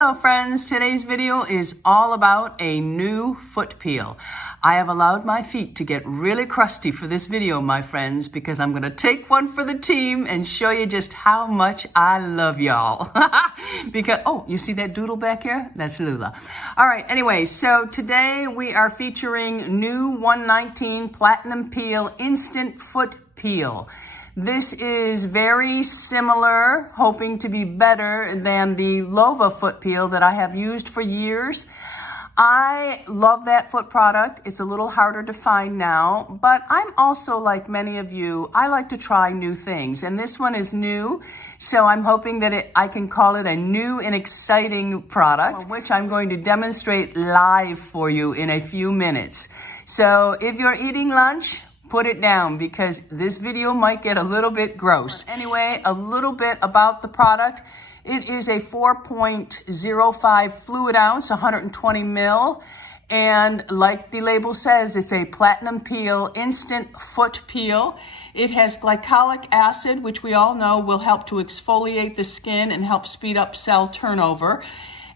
Hello friends, today's video is all about a new foot peel. I have allowed my feet to get really crusty for this video, my friends, because I'm going to take one for the team and show you just how much I love y'all. Because, oh, you see that doodle back here? That's Lula. All right, anyway, so today we are featuring new 119 Platinum Peel Instant Foot Peel. This is very similar, hoping to be better than the Lova foot peel that I have used for years. I love that foot product. It's a little harder to find now, but I'm also, like many of you, I like to try new things, and this one is new, so I'm hoping that I can call it a new and exciting product, which I'm going to demonstrate live for you in a few minutes. So if you're eating lunch, put it down because this video might get a little bit gross. Anyway, a little bit about the product. It is a 4.05 fluid ounce, 120 mil. And like the label says, it's a platinum peel, instant foot peel. It has glycolic acid, which we all know will help to exfoliate the skin and help speed up cell turnover.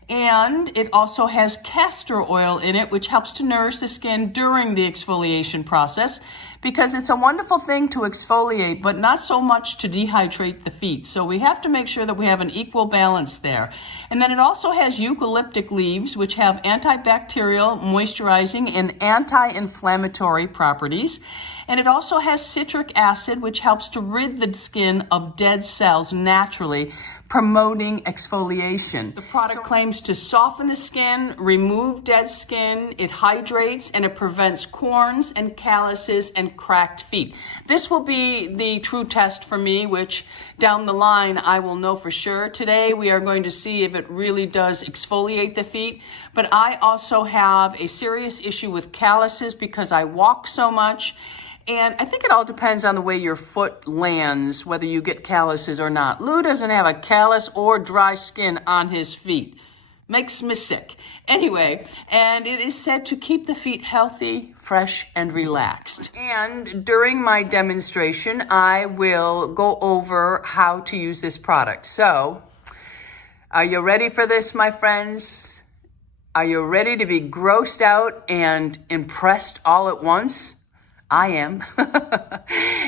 And it also has castor oil in it, which helps to nourish the skin during the exfoliation process, because it's a wonderful thing to exfoliate, but not so much to dehydrate the feet. So we have to make sure that we have an equal balance there. And then it also has eucalyptic leaves, which have antibacterial, moisturizing, and anti-inflammatory properties. And it also has citric acid, which helps to rid the skin of dead cells naturally, promoting exfoliation. The product claims to soften the skin, remove dead skin, it hydrates, and it prevents corns and calluses and cracked feet. This will be the true test for me, which down the line I will know for sure. Today we are going to see if it really does exfoliate the feet, but I also have a serious issue with calluses because I walk so much. And I think it all depends on the way your foot lands, whether you get calluses or not. Lou doesn't have a callus or dry skin on his feet. Makes me sick. Anyway, and it is said to keep the feet healthy, fresh, and relaxed. And during my demonstration, I will go over how to use this product. So, are you ready for this, my friends? Are you ready to be grossed out and impressed all at once? I am.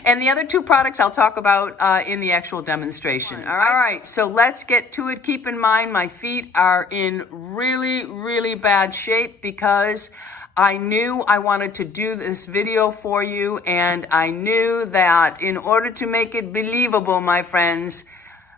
And the other two products I'll talk about in the actual demonstration. All right, so let's get to it. Keep in mind my feet are in really, really bad shape because I knew I wanted to do this video for you, and I knew that in order to make it believable, my friends,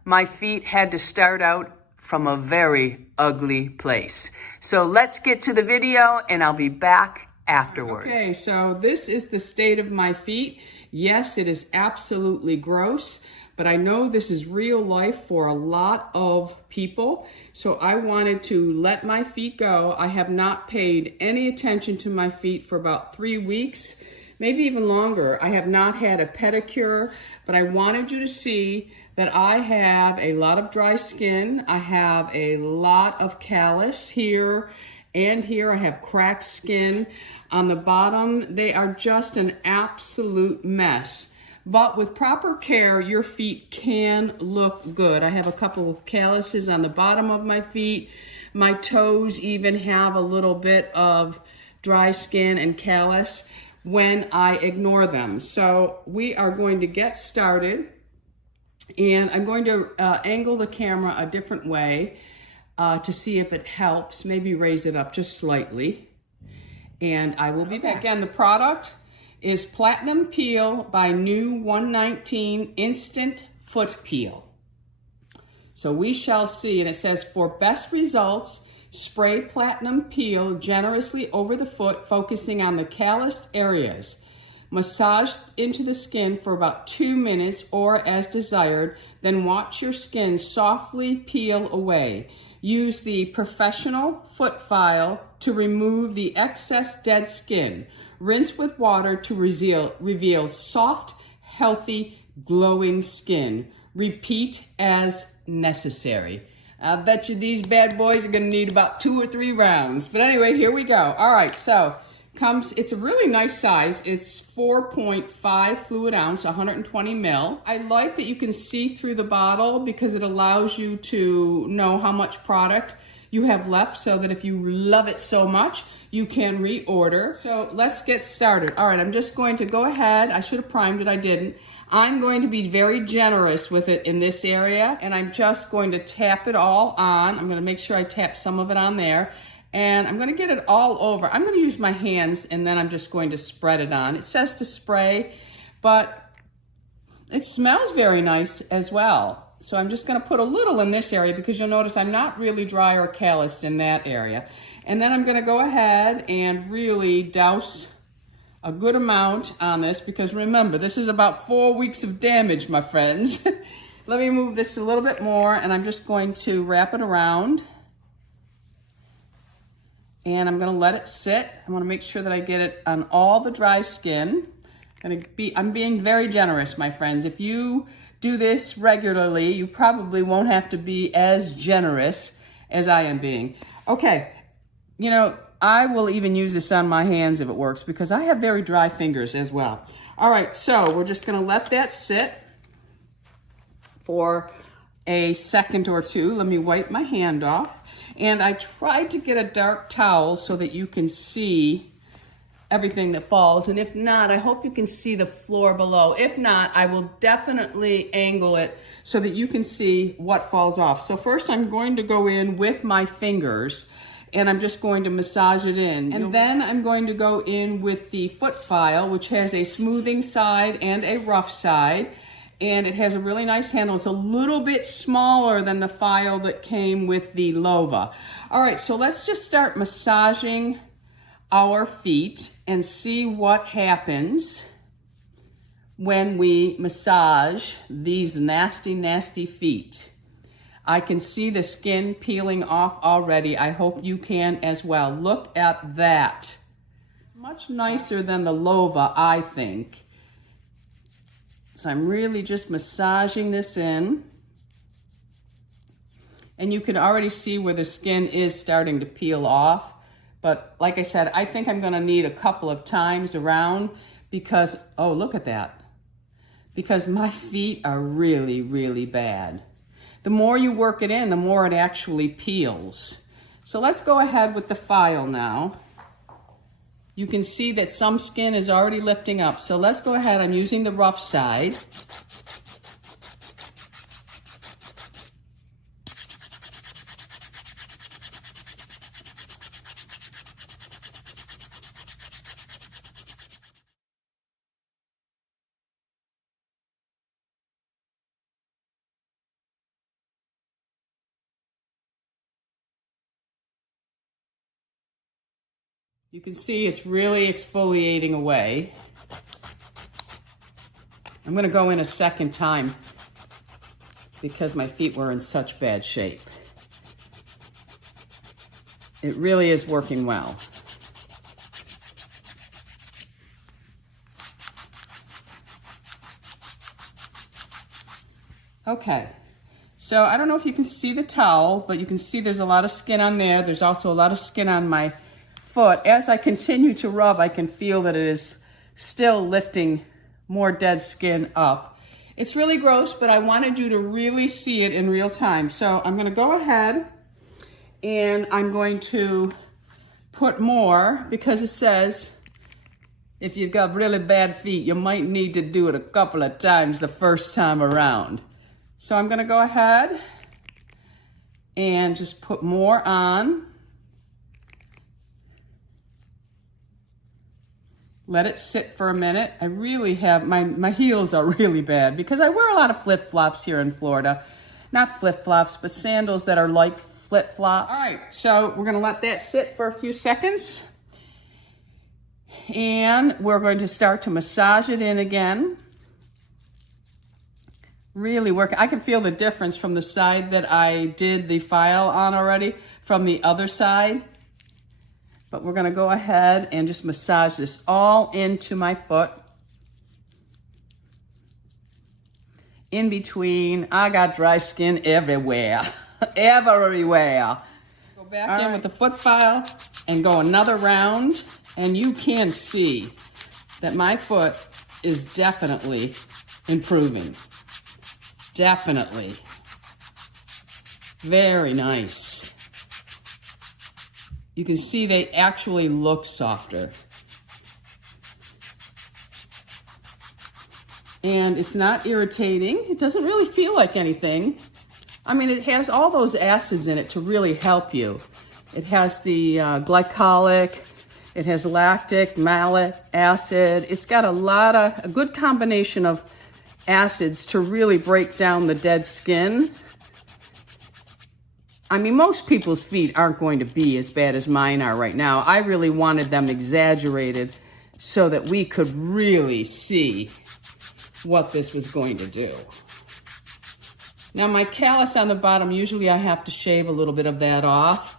my feet had to start out from a very ugly place. So let's get to the video and I'll be back afterwards. Okay, so this is the state of my feet. Yes, it is absolutely gross, but I know this is real life for a lot of people. So I wanted to let my feet go. I have not paid any attention to my feet for about 3 weeks, maybe even longer. I have not had a pedicure, but I wanted you to see that I have a lot of dry skin. I have a lot of callus here and here. I have cracked skin. On the bottom, they are just an absolute mess. But with proper care, your feet can look good. I have a couple of calluses on the bottom of my feet. My toes even have a little bit of dry skin and callus when I ignore them. So we are going to get started. And I'm going to angle the camera a different way to see if it helps. Maybe raise it up just slightly. And I will be back. Again, the product is Platinum Peel by New 119 Instant Foot Peel. So we shall see. And it says, for best results, spray Platinum Peel generously over the foot, focusing on the calloused areas. Massage into the skin for about 2 minutes or as desired, then watch your skin softly peel away. Use the professional foot file to remove the excess dead skin. Rinse with water to reveal soft, healthy, glowing skin. Repeat as necessary. I bet you these bad boys are gonna need about 2 or 3 rounds. But anyway, here we go. All right, so it's a really nice size. It's 4.5 fluid ounce, 120 mil. I like that you can see through the bottle because it allows you to know how much product you have left, so that if you love it so much, you can reorder. So let's get started. All right, I'm just going to go ahead. I should have primed it, I didn't. I'm going to be very generous with it in this area, and I'm just going to tap it all on. I'm going to make sure I tap some of it on there, and I'm going to get it all over. I'm going to use my hands, and then I'm just going to spread it on. It says to spray, but it smells very nice as well. So I'm just going to put a little in this area because you'll notice I'm not really dry or calloused in that area. And then I'm going to go ahead and really douse a good amount on this, because remember, this is about 4 weeks of damage, my friends. Let me move this a little bit more, and I'm just going to wrap it around. And I'm going to let it sit. I want to make sure that I get it on all the dry skin. I'm being very generous, my friends. If you do this regularly, you probably won't have to be as generous as I am being. Okay, you know, I will even use this on my hands if it works, because I have very dry fingers as well. All right, so we're just going to let that sit for a second or two. Let me wipe my hand off. And I tried to get a dark towel so that you can see everything that falls. And if not, I hope you can see the floor below. If not, I will definitely angle it so that you can see what falls off. So first I'm going to go in with my fingers, and I'm just going to massage it in. And then I'm going to go in with the foot file, which has a smoothing side and a rough side. And it has a really nice handle. It's a little bit smaller than the file that came with the Lova. All right, so let's just start massaging our feet and see what happens when we massage these nasty, nasty feet. I can see the skin peeling off already. I hope you can as well. Look at that. Much nicer than the Lova, I think. So I'm really just massaging this in. And you can already see where the skin is starting to peel off. But like I said, I think I'm gonna need a couple of times around because, oh, look at that. Because my feet are really, really bad. The more you work it in, the more it actually peels. So let's go ahead with the file now. You can see that some skin is already lifting up. So let's go ahead. I'm using the rough side. You can see it's really exfoliating away. I'm going to go in a second time because my feet were in such bad shape. It really is working well. Okay, so I don't know if you can see the towel, but you can see there's a lot of skin on there. There's also a lot of skin on my foot. As I continue to rub, I can feel that it is still lifting more dead skin up. It's really gross, but I wanted you to really see it in real time. So I'm going to go ahead and I'm going to put more, because it says if you've got really bad feet, you might need to do it a couple of times the first time around. So I'm going to go ahead and just put more on. Let it sit for a minute. I really have, my heels are really bad because I wear a lot of flip-flops here in Florida. Not flip-flops, but sandals that are like flip-flops. All right, so we're gonna let that sit for a few seconds. And we're going to start to massage it in again. Really work. I can feel the difference from the side that I did the file on already from the other side. But we're gonna go ahead and just massage this all into my foot. In between, I got dry skin everywhere, everywhere. Go back in with the foot file and go another round, and you can see that my foot is definitely improving. Definitely. Very nice. you can see they actually look softer. And it's not irritating. It doesn't really feel like anything. I mean, it has all those acids in it to really help you. It has the glycolic, it has lactic, malic acid. It's got a good combination of acids to really break down the dead skin. I mean, most people's feet aren't going to be as bad as mine are right now. I really wanted them exaggerated so that we could really see what this was going to do. Now my callus on the bottom, usually I have to shave a little bit of that off,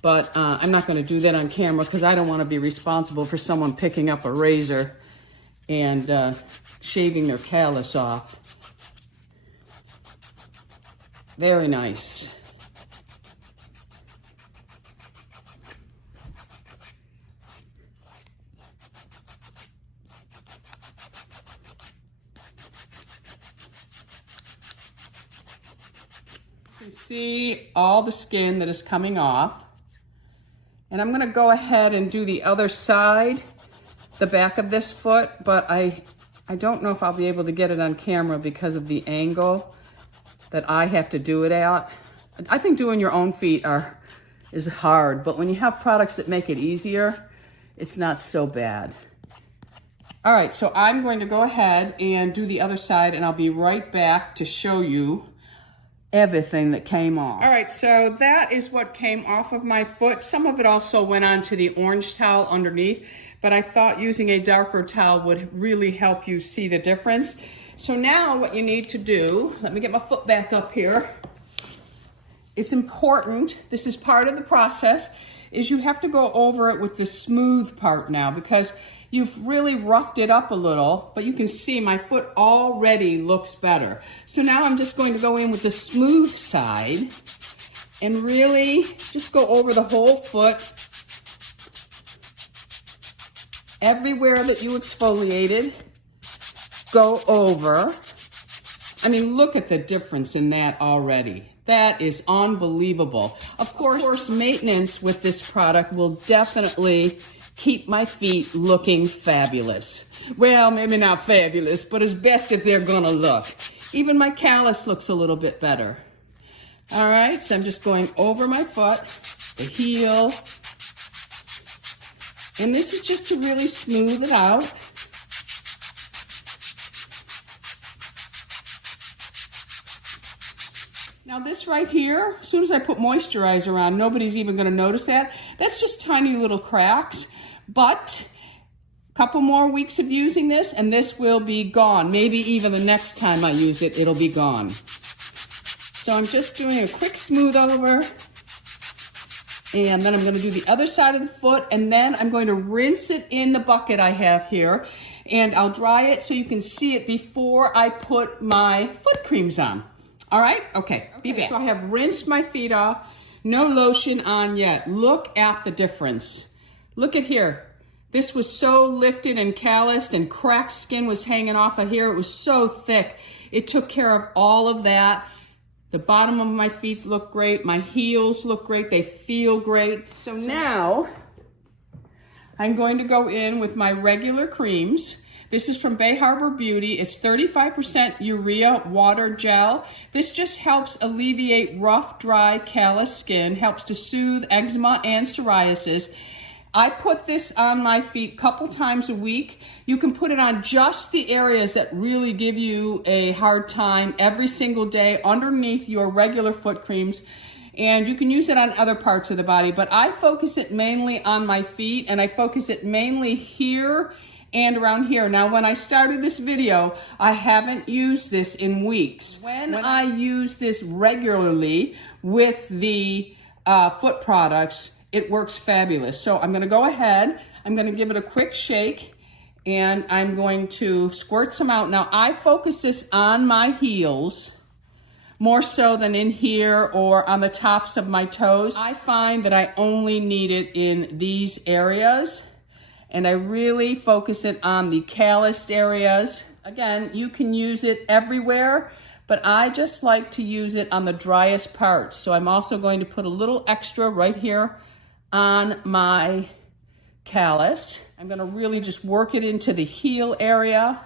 but I'm not going to do that on camera because I don't want to be responsible for someone picking up a razor and shaving their callus off. Very nice. You can see all the skin that is coming off. And I'm going to go ahead and do the other side, the back of this foot, but I don't know if I'll be able to get it on camera because of the angle that I have to do it at. I think doing your own feet is hard, but when you have products that make it easier, it's not so bad. All right, so I'm going to go ahead and do the other side, and I'll be right back to show you everything that came off. All right, so that is what came off of my foot. Some of it also went onto the orange towel underneath, but I thought using a darker towel would really help you see the difference. So now what you need to do, let me get my foot back up here. It's important, this is part of the process, is you have to go over it with the smooth part now because you've really roughed it up a little, but you can see my foot already looks better. So now I'm just going to go in with the smooth side and really just go over the whole foot. Everywhere that you exfoliated, go over. I mean, look at the difference in that already. That is unbelievable. Of course, maintenance with this product will definitely keep my feet looking fabulous. Well, maybe not fabulous, but as best that they're gonna look. Even my callus looks a little bit better. All right, so I'm just going over my foot, the heel, and this is just to really smooth it out. Now this right here, as soon as I put moisturizer on, nobody's even gonna notice that. That's just tiny little cracks, but a couple more weeks of using this and this will be gone. Maybe even the next time I use it, it'll be gone. So I'm just doing a quick smooth over, and then I'm gonna do the other side of the foot, and then I'm going to rinse it in the bucket I have here, and I'll dry it so you can see it before I put my foot creams on. All right, okay, be back. So I have rinsed my feet off, no lotion on yet. Look at the difference. Look at here. This was so lifted and calloused and cracked skin was hanging off of here. It was so thick. It took care of all of that. The bottom of my feet look great. My heels look great. They feel great. So now I'm going to go in with my regular creams. This is from Bay Harbor Beauty. It's 35% urea water gel. This just helps alleviate rough, dry, callous skin, helps to soothe eczema and psoriasis. I put this on my feet a couple times a week. You can put it on just the areas that really give you a hard time every single day underneath your regular foot creams. And you can use it on other parts of the body, but I focus it mainly on my feet, and I focus it mainly here and around here. Now, when I started this video, I haven't used this in weeks. When I use this regularly with the foot products, it works fabulous. So I'm gonna go ahead, I'm gonna give it a quick shake, and I'm going to squirt some out. Now, I focus this on my heels more so than in here or on the tops of my toes. I find that I only need it in these areas, and I really focus it on the calloused areas. Again, you can use it everywhere, but I just like to use it on the driest parts. So I'm also going to put a little extra right here on my callus. I'm gonna really just work it into the heel area.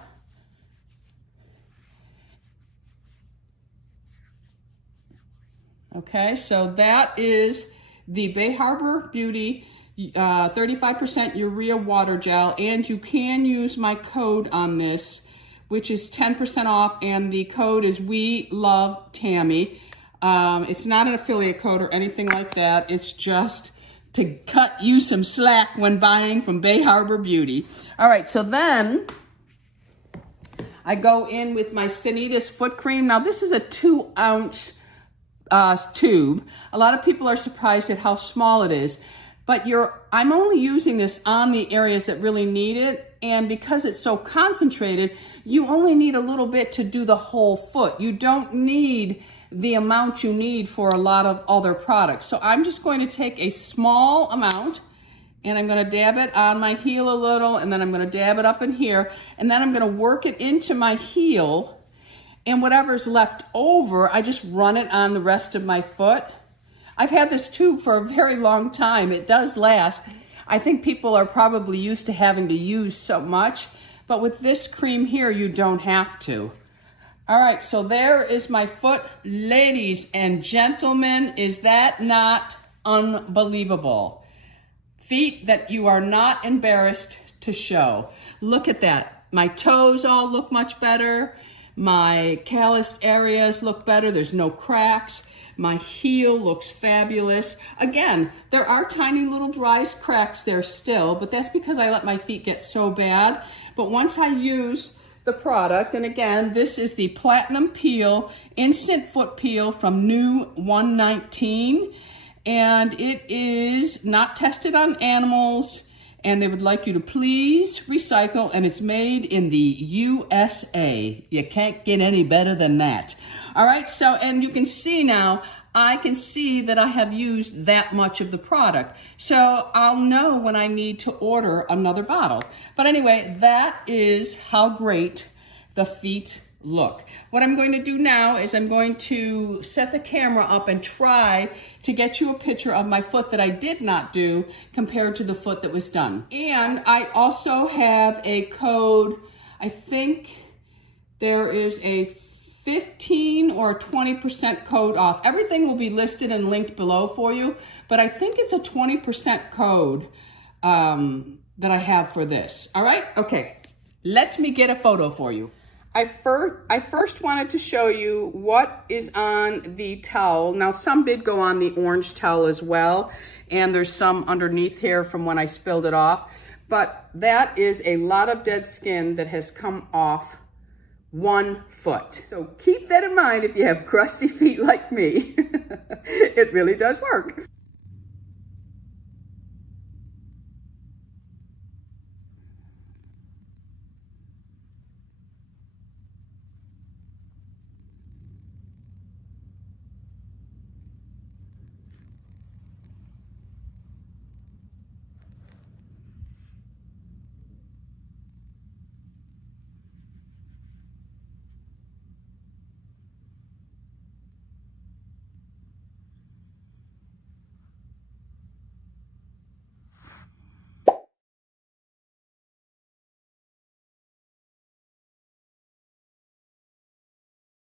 Okay, so that is the Bay Harbor Beauty 35% urea water gel, and you can use my code on this, which is 10% off, and the code is We Love Tammy. It's not an affiliate code or anything like that. It's just to cut you some slack when buying from Bay Harbor Beauty. All right, so then I go in with my Sanitas foot cream. Now this is a 2-ounce tube. A lot of people are surprised at how small it is, but I'm only using this on the areas that really need it, and because it's so concentrated, you only need a little bit to do the whole foot. You don't need the amount you need for a lot of other products. So I'm just going to take a small amount, and I'm going to dab it on my heel a little, and then I'm going to dab it up in here, and then I'm going to work it into my heel, and whatever's left over, I just run it on the rest of my foot. I've had this tube for a very long time. It does last. I think people are probably used to having to use so much, but with this cream here, you don't have to. All right, so there is my foot. Ladies and gentlemen, is that not unbelievable? Feet that you are not embarrassed to show. Look at that. My toes all look much better. My calloused areas look better. There's no cracks. My heel looks fabulous. Again, there are tiny little dry cracks there still, but that's because I let my feet get so bad. But once I use the product, and again, this is the Platinum Peel Instant Foot Peel from New 119, and it is not tested on animals, and they would like you to please recycle, and it's made in the USA. You can't get any better than that. All right, so, and you can see now, I can see that I have used that much of the product. So I'll know when I need to order another bottle. But anyway, that is how great the feet look. What I'm going to do now is I'm going to set the camera up and try to get you a picture of my foot that I did not do compared to the foot that was done. And I also have a code. I think there is a 15 or 20% code off. Everything will be listed and linked below for you, but I think it's a 20% code that I have for this. All right, okay, let me get a photo for you. I first wanted to show you what is on the towel. Now, some did go on the orange towel as well, and there's some underneath here from when I spilled it off, but that is a lot of dead skin that has come off one foot. So keep that in mind if you have crusty feet like me. It really does work.